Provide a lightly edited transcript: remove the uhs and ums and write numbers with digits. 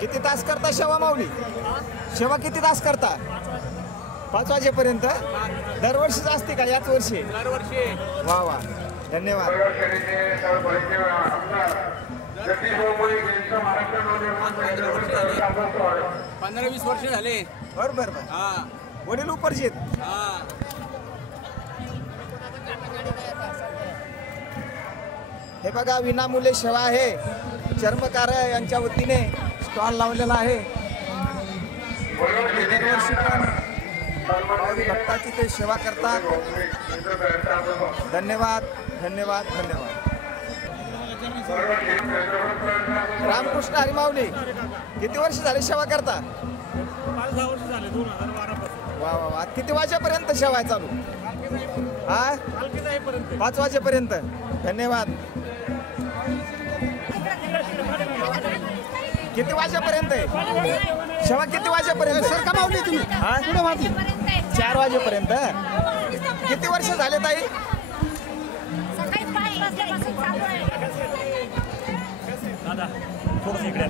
किती तास करता सेवा माऊली? सेवा किती तास करता? 5 वाजेपर्यंत. दरवर्षीच असते का याच वर्षी? दरवर्षी. वा वा, धन्यवाद. 15-20 वर्ष झाले. बरोबर. वडील उपरजित. हे बघा, विनामूल्य सेवा आहे. चर्मकार यांच्या वतीने स्टॉल लावलेला आहे. दरवर्षी पण माऊली भक्ताची ते सेवा करतात. धन्यवाद धन्यवाद धन्यवाद. रामकृष्ण हरी माऊली, किती वर्ष झाले सेवा करता? 5-6 वर्ष झाले, 2012 पासून. वा वा वा. किती वाजेपर्यंत सेवा आहे चालू? हा, 5 वाजेपर्यंत. धन्यवाद. किती वाजेपर्यंत आहे सेवा? किती वाजेपर्यंत? सर का माऊली तुम्ही? हा, 4 वाजेपर्यंत. किती वर्ष झाले ताई? दादा थोडंसं इकडे